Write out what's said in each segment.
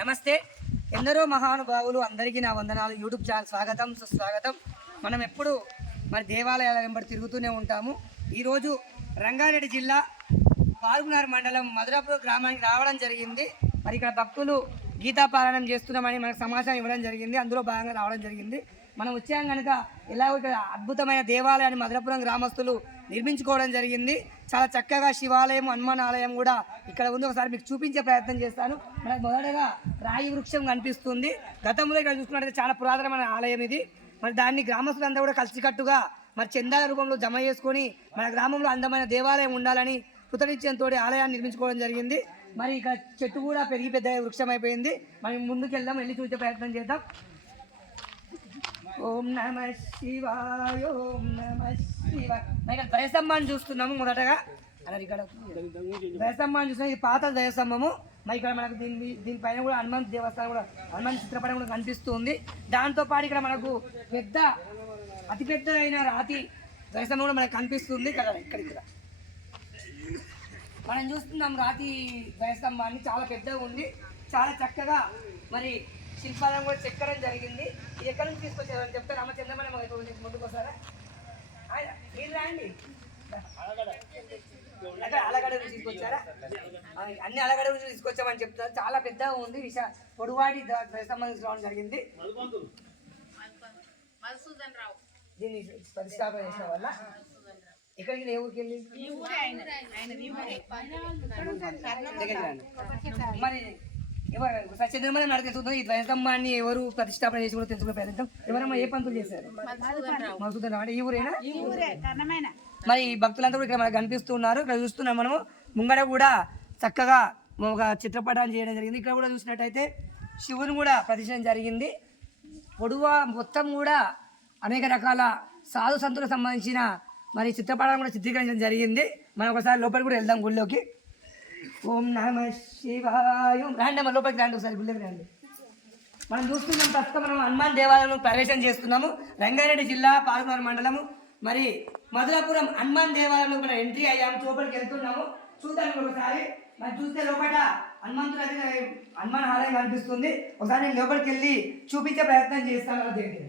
నమస్తే. ఎందరో మహానుభావులు అందరికీ నా వందనాలు. యూట్యూబ్ ఛానల్ స్వాగతం సుస్వాగతం. మనం ఎప్పుడు మరి దేవాలయాల వెంబడి తిరుగుతూనే ఉంటాము. ఈరోజు రంగారెడ్డి జిల్లా పాల్గునార్ మండలం మధురాపురం గ్రామానికి రావడం జరిగింది. మరి ఇక్కడ భక్తులు గీతాపారాయణం చేస్తున్నామని మనకు సమాచారం ఇవ్వడం జరిగింది. అందులో భాగంగా రావడం జరిగింది. మనం వచ్చాం కనుక ఇలా ఇక్కడ అద్భుతమైన దేవాలయాన్ని మధురపురం గ్రామస్తులు నిర్మించుకోవడం జరిగింది. చాలా చక్కగా శివాలయం హనుమాన్ ఆలయం కూడా ఇక్కడ ఉంది. ఒకసారి మీకు చూపించే ప్రయత్నం చేస్తాను. మనకు మొదటగా రాయి వృక్షం కనిపిస్తుంది. గతంలో ఇక్కడ చూసుకున్నట్లయితే చాలా పురాతనమైన ఆలయం ఇది. మరి దాన్ని గ్రామస్తులంతా కూడా కలిసికట్టుగా మరి చందాల రూపంలో జమ చేసుకొని మన గ్రామంలో అందమైన దేవాలయం ఉండాలని కృతనిశ్చయంతో ఆలయాన్ని నిర్మించుకోవడం జరిగింది. మరి ఇక్కడ చెట్టు కూడా పెరిగి పెద్ద వృక్షం అయిపోయింది. మనం ముందుకు వెళ్దాం వెళ్ళి చూసే ప్రయత్నం చేద్దాం. ఓం నమ శివాయ ఓం నమ ఇక్కడ దయస్తంభాన్ని చూస్తున్నాము మొదటగా. అలా ఇక్కడ దయస్తంభాన్ని చూస్తున్నాం ఇది పాత దయస్తంభము మరి ఇక్కడ మనకు దీని దీనిపైన కూడా హనుమాన్ దేవస్థానం కూడా హనుమాన్ చిత్రపటం కూడా కనిపిస్తుంది. దాంతోపాటు ఇక్కడ మనకు పెద్ద అతిపెద్ద అయిన రాతి దయస్తంభం కూడా మనకు కనిపిస్తుంది. ఇక్కడ ఇక్కడ ఇక్కడ. మనం చూస్తున్నాం రాతి దయస్తంభాన్ని చాలా పెద్దగా ఉంది. చాలా చక్కగా మరి శిల్పాలను కూడా చెక్కడం జరిగింది. ఇది ఎక్కడి నుంచి తీసుకొచ్చారని చెప్తారు అమ్మ చంద్రమణ ముందుకు వస్తారా? అక్కడ అలగడ నుంచి తీసుకొచ్చారా అన్ని అలగడ నుంచి తీసుకొచ్చామని చెప్తారు చాలా పెద్దగా ఉంది. విశా పొడువాడి దయస్తంభం తీసుకురావడం జరిగింది. దీన్ని ప్రతిష్టాపన చేసిన వల్ల ఎక్కడికి ఏ ఊరికి వెళ్ళి. మరి ఎవరు? సత్యధర్మని నడితే చూద్దాం. ఈ ద్వైస్తంభాన్ని ఎవరు ప్రతిష్టాపన చేసి కూడా తెలుసుకునే ప్రయత్నం ఎవరమ్మా ఏ పంతులు చేశారు? మధుసూదన్ రావు. అంటే ఈ ఊరేనా? మరి ఈ భక్తులంతా కూడా ఇక్కడ మనకు కనిపిస్తున్నారు. ఇక్కడ చూస్తున్నాం మనము. ముంగడ కూడా చక్కగా ఒక చిత్రపటాన్ని చేయడం జరిగింది. ఇక్కడ కూడా చూసినట్టయితే శివుని కూడా ప్రతిష్ఠించడం జరిగింది. పొడవ మొత్తం కూడా అనేక రకాల సాధు సంతులకు సంబంధించిన మరి చిత్రపటాలను కూడా చిత్రీకరించడం జరిగింది. మనం ఒకసారి లోపలికి కూడా వెళ్దాం గుళ్ళోకి. ఓం నమ శివాయ. రాండి మన లోపలికి రాండి ఒకసారి గుళ్ళకి రండి. మనం చూస్తున్నాం ప్రస్తుతం మనం హనుమాన్ దేవాలయంలో ప్రవేశం చేస్తున్నాము. రంగారెడ్డి జిల్లా పాల్గొనారు మండలము. మరి మధురాపురం హనుమాన్ దేవాలయంలో మనం ఎంట్రీ అయ్యాము లోపలికి వెళ్తున్నాము. చూద్దాం ఒకసారి. మరి చూస్తే లోపల హనుమంతుడు అయితే హనుమాన్ ఆలయం కనిపిస్తుంది. ఒకసారి నేను లోపలికి వెళ్ళి చూపించే ప్రయత్నం చేస్తాను దేవుడి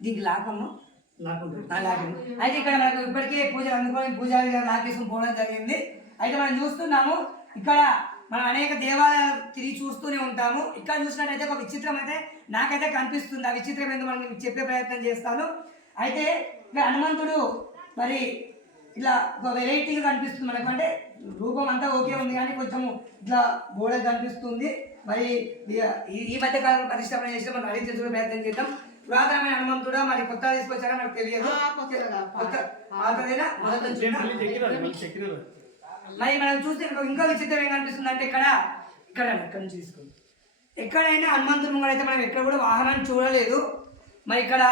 దీనికి లాభము? అయితే ఇక్కడ మనకు ఇప్పటికే పూజలు అందుకొని పూజారి గారు లాకేసుకుని పోవడం జరిగింది. అయితే మనం చూస్తున్నాము ఇక్కడ మనం అనేక దేవాలయాలు తిరిగి చూస్తూనే ఉంటాము. ఇక్కడ చూసినట్టయితే ఒక విచిత్రం అయితే నాకైతే కనిపిస్తుంది. ఆ విచిత్రం ఏందో మనం మీకు చెప్పే ప్రయత్నం చేస్తాను. అయితే ఇక్కడ హనుమంతుడు మరి ఇట్లా ఒక వెరైటీగా కనిపిస్తుంది మనకు. అంటే రూపం అంతా ఓకే ఉంది కానీ కొంచెము ఇట్లా గోడ కనిపిస్తుంది. మరి ఈ- ఈ మధ్య కాలంలో పరిశ్రమ చేసి మనం అడిగి ప్రయత్నం చేద్దాం. పురాతనమైన హనుమంతుడా? మరి కొత్త తీసుకొచ్చారా నాకు తెలియదు? మరి మనం చూస్తే ఇంకా విచిత్రం ఏం కనిపిస్తుంది అంటే ఇక్కడ ఇక్కడ ఇక్కడ నుంచి తీసుకోండి. ఎక్కడైనా హనుమంతుడు ముంగడ అయితే మనం ఎక్కడ కూడా వాహనాన్ని చూడలేదు. మరి ఇక్కడ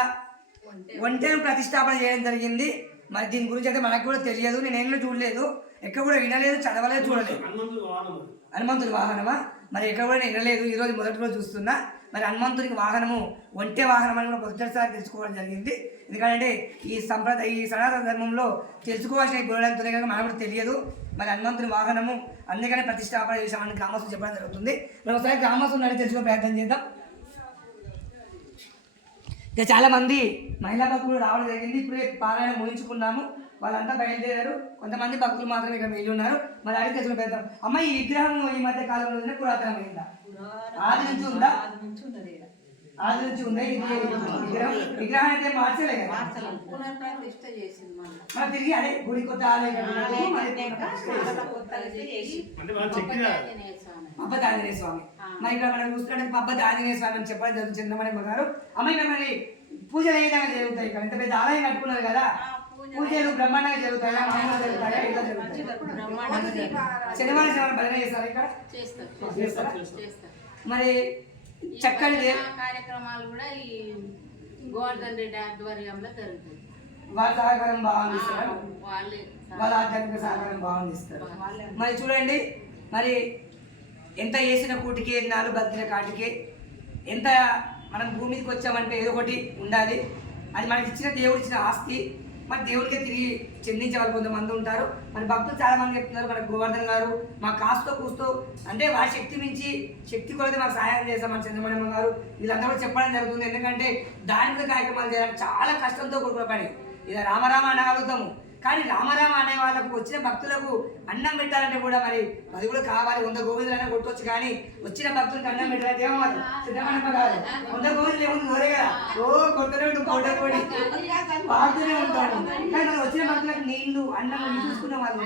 ఒంటెను ప్రతిష్టాపన చేయడం జరిగింది. మరి దీని గురించి అయితే మనకు కూడా తెలియదు. నేను ఏం చూడలేదు. ఎక్కడ కూడా వినలేదు చదవలేదు చూడలేదు. హనుమంతుడి వాహనమా? మరి ఎక్కడ కూడా నేను వినలేదు. మొదటి రోజు చూస్తున్నా. మరి హనుమంతుడికి వాహనము ఒంటె వాహనం అని కూడా మొదటిసారి తెలుసుకోవడం జరిగింది. ఎందుకంటే ఈ సంప్రదాయ ఈ సనాతన ధర్మంలో తెలుసుకోవాల్సిన గొడవలతో కనుక మనకు కూడా తెలియదు. మరి హనుమంతుని వాహనము అందుకనే ప్రతిష్టాపన చేశామని గ్రామస్తులు చెప్పడం జరుగుతుంది. మరి ఒకసారి గ్రామస్తులు అడిగి తెలుసుకునే ప్రయత్నం చేద్దాం. ఇక చాలామంది మహిళా భక్తులు రావడం జరిగింది. ఇప్పుడే పారాయణ ముగించుకున్నాము. వాళ్ళంతా బయలుదేరారు. కొంతమంది భక్తులు మాత్రమే ఇక్కడ మిగిలి ఉన్నారు మరి అడిగి తెలుసుకుని పెడతాం అమ్మ ఈ విగ్రహం ఈ మధ్య కాలంలో పురాతనమైందా? ఆది నుంచి ఉందా? ఆది నుంచి ఉందా ఇది విగ్రహం? విగ్రహం? అయితే మార్చలే కదా. మరి తిరిగి అదే గుడి కొత్త ఆలయం పబ్బతి ఆంజనేయ స్వామి. మరి ఇక్కడ మనం చూసుకుంటే పబ్బతి ఆంజనేయ స్వామి అని చెప్పడం జరుగుతుంది. చంద్రమణి గారు. అమ్మ ఇక్కడ మరి పూజలు ఏ విధంగా జరుగుతాయి? ఇక్కడ ఇంత పెద్ద ఆలయం కట్టుకున్నారు కదా. పూజలు బ్రహ్మాండంగా జరుగుతాయా? మామూలుగా జరుగుతాయా? జరుగుతాయి. శనివారం శనివారం చేస్తారు ఇక్కడ? చేస్తారు. మరి చక్కని కార్యక్రమాలు కూడా ఈ గోవర్ధన్ రెడ్డి ఆధ్వర్యంలో జరుగుతుంది వాళ్ళ సహకారం బాగుంది వాళ్ళే ఆధ్యాత్మిక సహకారం బాగుంది మరి చూడండి మరి ఎంత వేసిన కూటికి ఎన్నాళ్ళు బతికిన కాటికి ఎంత మనం భూమి మీదకి వచ్చామంటే ఏదో ఒకటి ఉండాలి. అది మనకి ఇచ్చిన దేవుడు ఇచ్చిన ఆస్తి మరి దేవుడికి తిరిగి చెందించే వాళ్ళు కొంతమంది ఉంటారు. మరి భక్తులు చాలా మంది చెప్తున్నారు మన గోవర్ధన్ గారు మా కాస్తో కూస్తూ అంటే వారి శక్తి మించి శక్తి కొలది మాకు సహాయం చేస్తాం మన చంద్రమణమ్మ గారు. వీళ్ళందరూ కూడా చెప్పడం జరుగుతుంది. ఎందుకంటే ధార్మిక కార్యక్రమాలు చేయాలంటే చాలా కష్టంతో కూడుకున్న పని ఇలా రామరామ అనగలుగుతాము కానీ రామరామ అనే వాళ్ళకు వచ్చిన భక్తులకు అన్నం పెట్టాలంటే కూడా మరి అది కూడా కావాలి. వంద గోవిందులైనా కొట్టవచ్చు కానీ వచ్చిన భక్తులకు అన్నం పెట్టాలంటే ఏమో సిద్ధమణమ్మ కాదు వంద గోవిందులు ఏముంది కోరే కదా? ఓ కొట్టనే ఉంటుంది కోట కోడి ఉంటాడు కానీ మరి వచ్చిన భక్తులకు నీళ్ళు అన్నం చూసుకున్న వాళ్ళు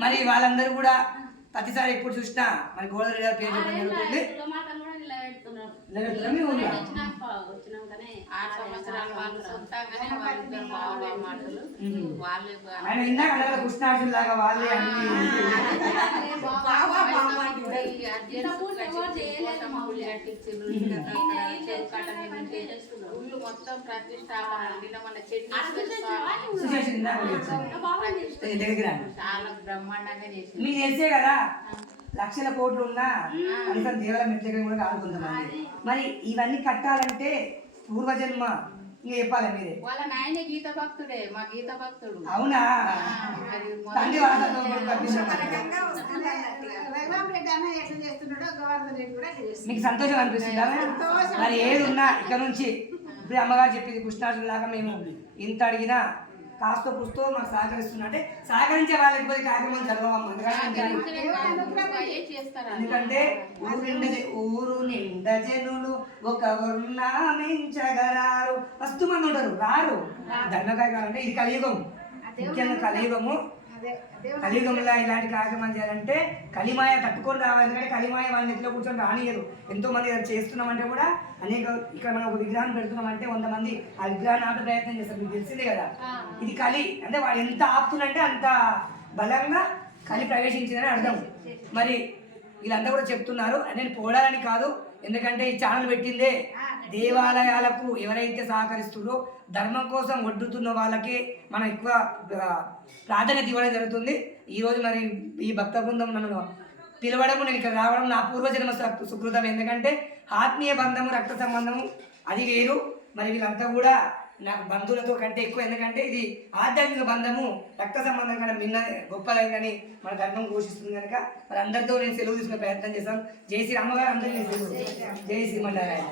మరి వాళ్ళందరూ కూడా ప్రతిసారి ఎప్పుడు చూసినా మరి గోదావరి గారి పేరు చెప్పడం జరుగుతుంది. ఆరు సంవత్సరాలు వాళ్ళు సొంతంగానే మాటలు. వాళ్ళే ఆయన ఇందాక అన్నారు కృష్ణార్జున్ లాగా వాళ్ళే మొత్తం ప్రతిష్టాపన నిన్న మన చెట్టు సుశేషన్ ఇందాక వచ్చింది. దగ్గరికి రండి. చాలా బ్రహ్మాండంగా చేసింది మీకు తెలిసే కదా లక్షల కోట్లు ఉన్నా కనీసం దేవాలయం మెట్ల దగ్గర కూడా కాదు కొంతమంది. మరి ఇవన్నీ కట్టాలంటే పూర్వజన్మ ఇంకా చెప్పాలి మీరే? వాళ్ళ నాయన గీత భక్తుడే మా గీత భక్తుడు. అవునా? మరి తండ్రి మీకు సంతోషం అనిపిస్తుందా? మరి ఏది ఉన్నా ఇక్కడ నుంచి. ఇప్పుడు అమ్మగారు చెప్పింది కృష్ణార్జున లాగా మేము ఇంత అడిగినా కాస్త పుస్తో మాకు సహకరిస్తున్నా అంటే సహకరించే వాళ్ళకి పోయి కార్యక్రమం జరగవమ్మ. ఎందుకంటే ఊరు నిండా ఊరు నిండా జనులు ఒక వర్ణమించగరారు మస్తు మంది ఉంటారు. రారు. ధర్మకాయ కావాలంటే ఇది కలియుగం. ముఖ్యంగా కలియుగము. కలియుగంలో ఇలాంటి కార్యక్రమం చేయాలంటే కలిమాయ తట్టుకొని రావాలి. ఎందుకంటే కలిమాయ వాళ్ళ నెత్తిలో కూర్చొని రానియదు. ఎంతో మంది చేస్తున్నామంటే కూడా అనేక ఇక్కడ మనం ఒక విగ్రహం పెడుతున్నామంటే వంద మంది ఆ విగ్రహాన్ని ఆపే ప్రయత్నం చేస్తారు. మీకు తెలిసిందే కదా. ఇది కలి. అంటే వాడు ఎంత ఆపుతుందంటే అంత బలంగా కలి ప్రవేశించిందని అర్థం. మరి వీళ్ళంతా కూడా చెప్తున్నారు. నేను పోడాలని కాదు. ఎందుకంటే ఈ ఛానల్ పెట్టిందే దేవాలయాలకు ఎవరైతే సహకరిస్తుందో ధర్మం కోసం వడ్డుతున్న వాళ్ళకి మనం ఎక్కువ ప్రాధాన్యత ఇవ్వడం జరుగుతుంది. ఈరోజు మరి ఈ భక్త బృందం నన్ను పిలవడం నేను ఇక్కడ రావడం నా పూర్వజన్మ సుకృతం. ఎందుకంటే ఆత్మీయ బంధము రక్త సంబంధము అది వేరు. మరి వీళ్ళంతా కూడా నాకు బంధువులతో కంటే ఎక్కువ. ఎందుకంటే ఇది ఆధ్యాత్మిక బంధము రక్త సంబంధం కన్నా మిన్న గొప్పదైందని మన ధర్మం ఘోషిస్తుంది కనుక మరి అందరితో నేను సెలవు తీసుకునే ప్రయత్నం చేస్తాను. జై శ్రీ అమ్మగారు అందరికీ సెలవు. జై శ్రీమన్నారాయణ